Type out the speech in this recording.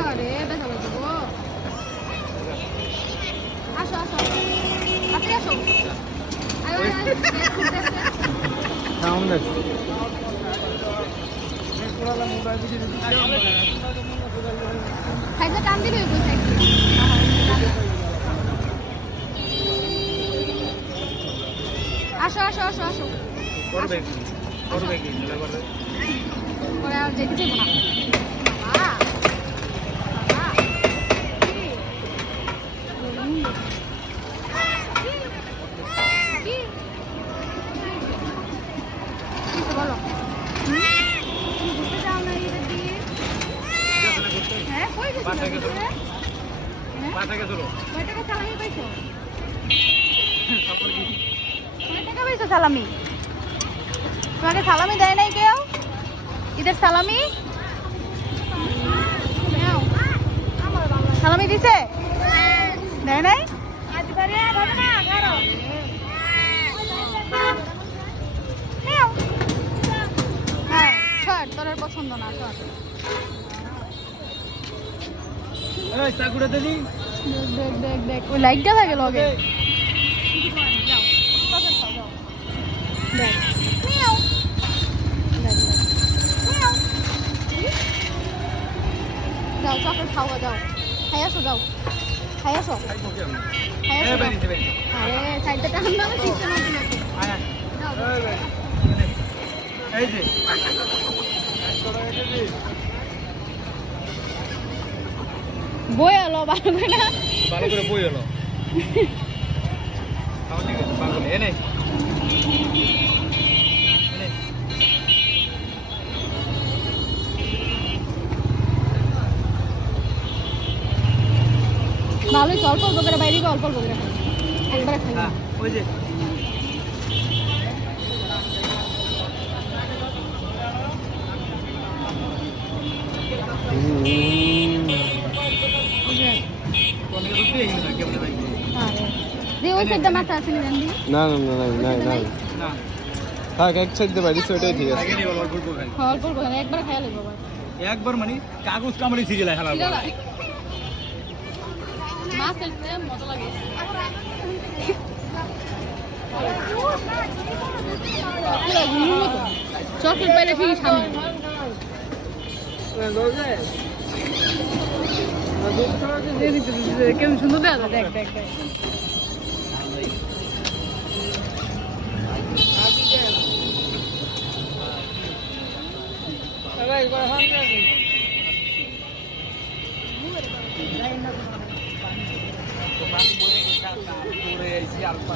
আরে দেখা যাবো আসো আসো আপনি আসো সাইডে টান দিবে ওই সাইড আসো আসো আসো আসো করবে কি পরে আর যেতে দেবো না বলো ঘুরতে যাও না এটা দিয়ে হ্যাঁ কই গেছো কয় টাকা সালামি পাইছো কয় টাকা পাইছো সালামি তোমাকে সালামি দেয় নাই কেউ ঈদের সালামি সালামি দিছে দেয় নাই হ্যাঁ ছাড় তোর আর পছন্দ না ছাড় দেখ দেখ দেখ ওই লাইটটা থাকে লগে দেখ যাও চকলেট খাওয়া যাও খাই আসো যাও খাই আসো আরে সাইডটা টান দাও সিস্টেম আছে নাকি বই এলো ভালো করে বই এলো এনে ভালোই অল্প অল্প করে বাইরে অল্প অল্প করে একবারে খাই ওই যে ওই সাইডটা মাথা আছে না জানি না না না না না না থাক এক সাইড দিয়ে বাইরে ওইটাই ঠিক আছে অল্প অল্প করে একবারে খাই লাগবে বাবা একবার মানে কাগজ কামড়ে সিরিয়াল হালা মাছ খেলতে মজা লাগে চকলেট পাইলে ঠিক সামনে কেমন সুন্দর দেখা যায় দেখ দেখ দেখ আলফা